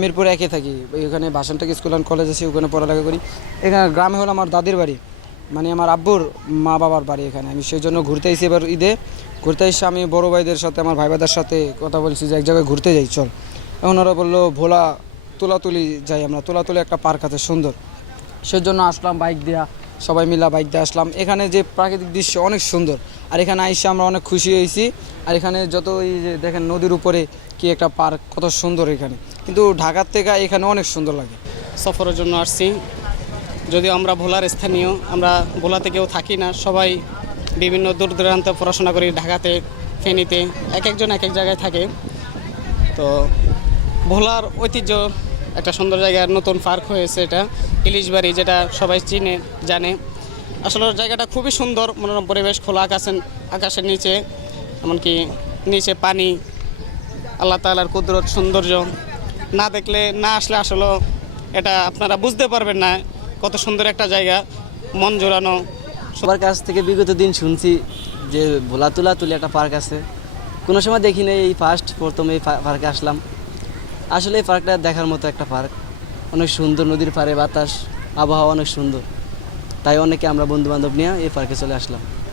মিরপুর একে থাকি, ওইখানে ভাষানটেক স্কুল অ্যান্ড কলেজ আছে, ওখানে পড়ালেখা করি। এখানে গ্রামে হলো আমার দাদির বাড়ি, মানে আমার আব্বুর মা বাবার বাড়ি এখানে। আমি সেই জন্য ঘুরতে এসেছি এবার ঈদে। ঘুরতে এসে আমি বড়ো ভাইদের সাথে, আমার ভাই ভাইদের সাথে কথা বলছি যে এক জায়গায় ঘুরতে যাই চল। এখন ওরা বললো ভোলা তুলাতুলি যাই আমরা, তুলাতুলি একটা পার্ক আছে সুন্দর, সেই জন্য আসলাম বাইক দেওয়া, সবাই মিলা বাইক দিয়ে আসলাম। এখানে যে প্রাকৃতিক দৃশ্য অনেক সুন্দর, আর এখানে আইসে আমরা অনেক খুশি হয়েছি। আর এখানে যত এই যে দেখেন নদীর উপরে কি একটা পার্ক, কত সুন্দর এখানে, কিন্তু ঢাকার থেকে এখানে অনেক সুন্দর লাগে। সফরের জন্য আসছি, যদিও আমরা ভোলার স্থানীয়, আমরা ভোলাতে কেউ থাকি না, সবাই বিভিন্ন দূর দূরান্তে পড়াশোনা করি, ঢাকাতে, ফেনীতে, এক একজন এক এক জায়গায় থাকে। তো ভোলার ঐতিহ্য একটা সুন্দর জায়গা, নতুন পার্ক হয়েছে এটা ইলিশবাড়ি, যেটা সবাই চিনে জানে। আসলে জায়গাটা খুবই সুন্দর, মনোরম পরিবেশ, খোলা আকাশের নিচে, এমনকি নিচে পানি, আল্লাহ তাআলার কুদরত, সৌন্দর্য না দেখলে, না আসলে আসলে এটা আপনারা বুঝতে পারবেন না কত সুন্দর একটা জায়গা, মন জোড়ানো। সবার কাছ থেকে বিগত দিন শুনছি যে ভোলা তুলাতুলি একটা পার্ক আছে, কোনো সময় দেখি না, এই প্রথম এই পার্কে আসলাম। আসলে এই পার্কটা দেখার মতো একটা পার্ক, অনেক সুন্দর, নদীর পাড়ে বাতাস, আবহাওয়া অনেক সুন্দর, তাই অনেকে আমরা বন্ধুবান্ধব নিয়ে এই পার্কে চলে আসলাম।